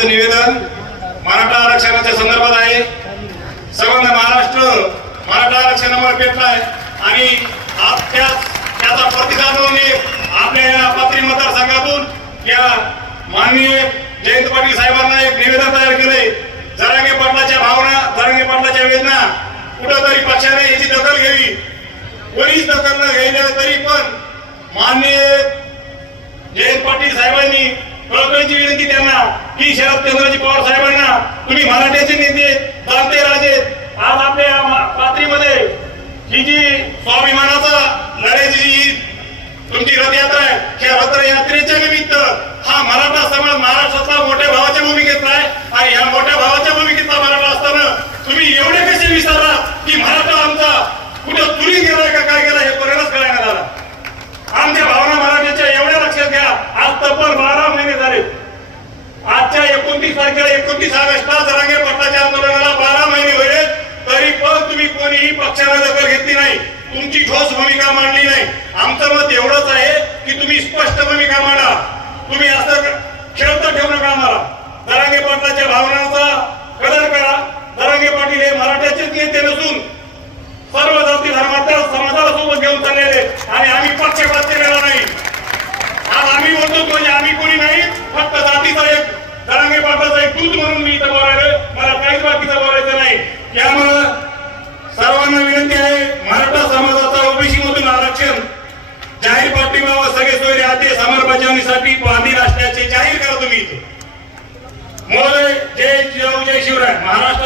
आजचं निवेदन मराठा आरक्षणाच्या संदर्भात आहे. संबंध महाराष्ट्र मराठा आरक्षणावर पेटलाय. आणि आज त्याचा प्रतिसाद म्हणून आपल्या या पात्री मतदारसंघातून या माननीय जयंत पाटील साहेबांना एक निवेदन तयार केलंय. जरांगे पाटलाच्या भावना जरांगे पाटलाच्या वेदना कुठंतरी पक्षाने याची दखल घ्यावी. कोणीच दखल न घ्यायला तरी पण माननीय जयंत पाटील साहेबांनी कळकळीची विनंती त्यांना की शरद चंद्रजी पवार साहेबांना तुम्ही मराठ्याचे नेते जाणते राजे. आज आपल्या पात्रीमध्ये ही जी स्वाभिमानाचा लढ्याची जी तुमची रथयात्रा आहे त्या रथयात्रेच्या निमित्त हा मराठा समाज महाराष्ट्रातला मोठ्या भावाच्या भूमिकेत आहे आणि या मोठ्या की तुम्ही स्पष्ट भूमिका मांडा तुम्ही असं खेळत ठेवू नका आम्हाला. दरांगे पाटलाच्या भावनांचा कदर करा. दरांगे पाटील हे मराठ्याचेच नेते नसून सर्व जाती धर्माच्या समाजाला सोबत घेऊन चाललेले अंमलबजावणीसाठी बांधील असल्याचे जाहीर करा तुम्ही इथे. मोदय जय जिजाऊ जय शिवराय. महाराष्ट्रातील